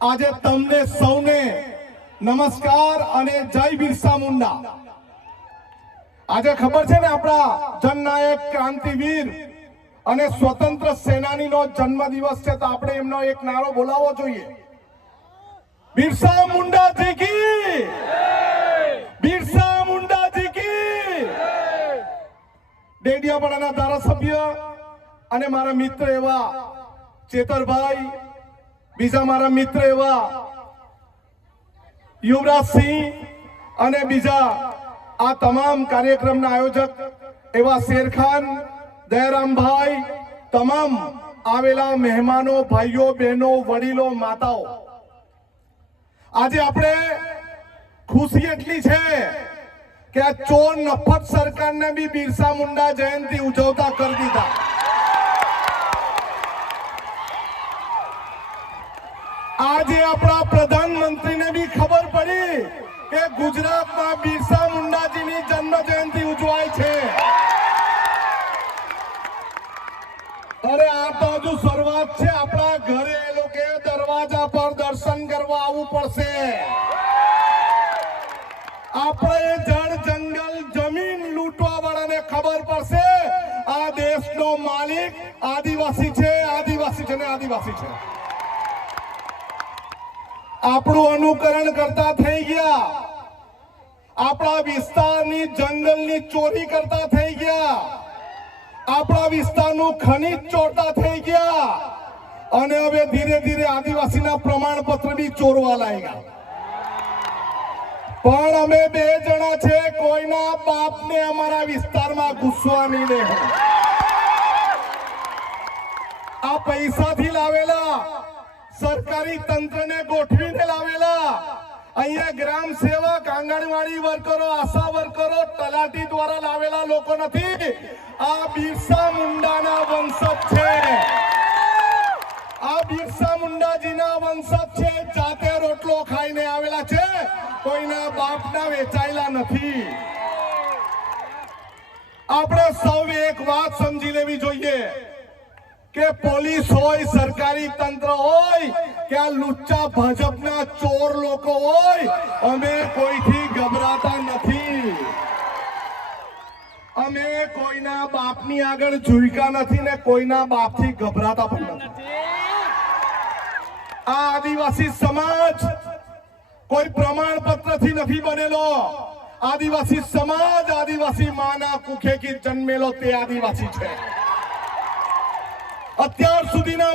આજે તમને સૌને નમસ્કાર અને જય બિરસા મુંડા। આજે ખબર છે ને આપણા જનનાયક ક્રાંતિવીર અને સ્વતંત્ર સેનાનીનો જન્મદિવસ છે, તો આપણે એમનો એક નારો બોલાવવો જોઈએ, બિરસા મુંડાજી કી, બિરસા મુંડાજી કી। ડેડિયાપાડાના ધારાસભ્ય અને મારા મિત્ર એવા ચેતરભાઈ, બીજા મારા મિત્ર એવા યુવરાજસિંહ અને બીજા આ તમામ કાર્યક્રમના આયોજક એવા શેરખાન, દયારામભાઈ, તમામ આવેલા મહેમાનો, ભાઈઓ, બહેનો, વડીલો, માતાઓ, આજે આપણે ખુશી એટલી છે કે આ ચોર નફત સરકારને બી બિરસા મુંડા જયંતિ ઉજવતા કરી દીધા। આજે આપણા પ્રધાનમંત્રીને બી ખબર પડી કે ગુજરાતમાં બિરસા મુંડાજીની જન્મ જયંતિ ઉજવાય છે। અરે આ તો હજુ શરૂઆત છે। આપણા ઘરે એ લોકો દરવાજા પર દર્શન કરવા આવવું પડશે। આપણે જળ જંગલ જમીન લૂંટવા વાળાને ખબર પડશે આ દેશનો માલિક આદિવાસી છે, આદિવાસી છે ને આદિવાસી છે। આપણું અનુકરણ કરતા થઈ ગયા, આપણા વિસ્તારની જંગલની ચોરી કરતા થઈ ગયા, આપણા વિસ્તારનું ખનીજ ચોરતા થઈ ગયા અને હવે ધીરે ધીરે આદિવાસીના પ્રમાણપત્ર બી ચોરવા લાગ્યા। પણ અમે બે જણા છે, કોઈના બાપને અમારા વિસ્તારમાં ઘૂસવા નહીં દે। આ પૈસાથી લાવેલા, સરકારી તંત્રને ગોઠવીને લાવેલા, અહીંયા ગ્રામ સેવક, આંગણવાડી વર્કરો, આશા વર્કરો, તલાટી દ્વારા લાવેલા લોકો નથી, આ બિરસા મુંડાના વંશજ છે। આ બિરસા મુંડાજીના વંશજ છે, જાતે રોટલો ખાઈને આવેલા છે, કોઈના બાપના વેચાયેલા નથી। આપણે સૌ એક વાત સમજી લેવી જોઈએ કે પોલીસ હોય, સરકારી તંત્ર હોય કે આ લુચ્ચા ભાજપના ચોર લોકો હોય, અમે કોઈથી ગભરાતા નથી। અમે કોઈના બાપની આગળ ઝૂક્યા નથી ને કોઈના બાપથી ગભરાતા પણ નથી। આ આદિવાસી સમાજ કોઈ પ્રમાણપત્રથી નથી બનેલો। આદિવાસી સમાજ આદિવાસી માના કુખેથી જન્મેલો તે આદિવાસી છે। અત્યાર સુધીના